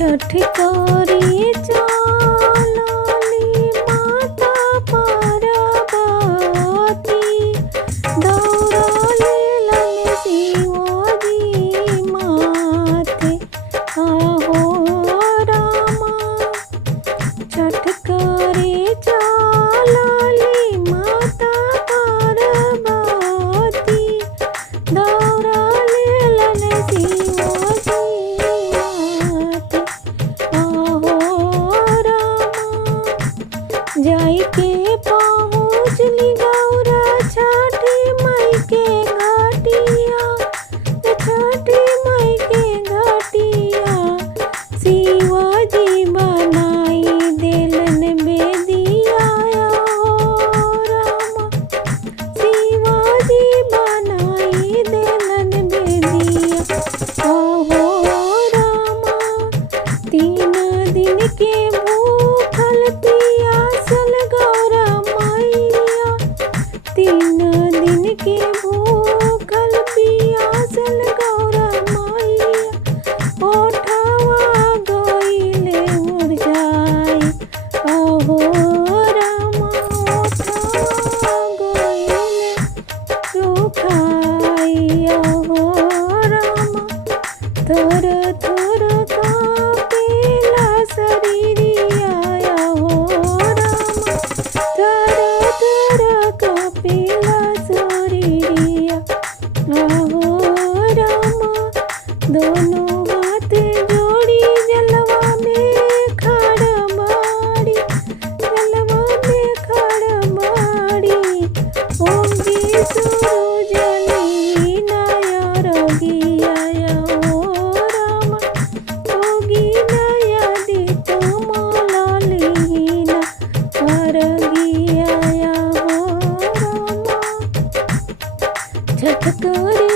छठ करी चलली माता पार्वती दौड़ले लन शिवजी माथे आहो रामा। छठ करे चलली माता पार्वती दौड़ले लन शिवजी माथे आहो रामा। जाई के पहुँचली गौरा छठी माई के घाटिया, छठी माई के घाटिया शिवजी बनाई देलन बेदिया हो रामा। शिवजी बनाई देलन बेदिया हो रामा। 3 दिन के भूखल पियासल गौरा मैया, 3 दिन के भूखल पियासल गौरा मैया ओठवा गइले मुरझाई आहो रामा। ओठवा गइले सुखाई आहो रामा। थोर थोर कापेला शरीरिया आहो रामा। थर थर कापेला शरीरिया आहो रामा। दोनों हाथ जोड़ी जलवा में खड़ मारी, जलवा में खड़ मारी ओंगी सूरजली नया रोगिया हो रामा। ओगी नया दित मललीना अरगिया हो रामा। छठ करे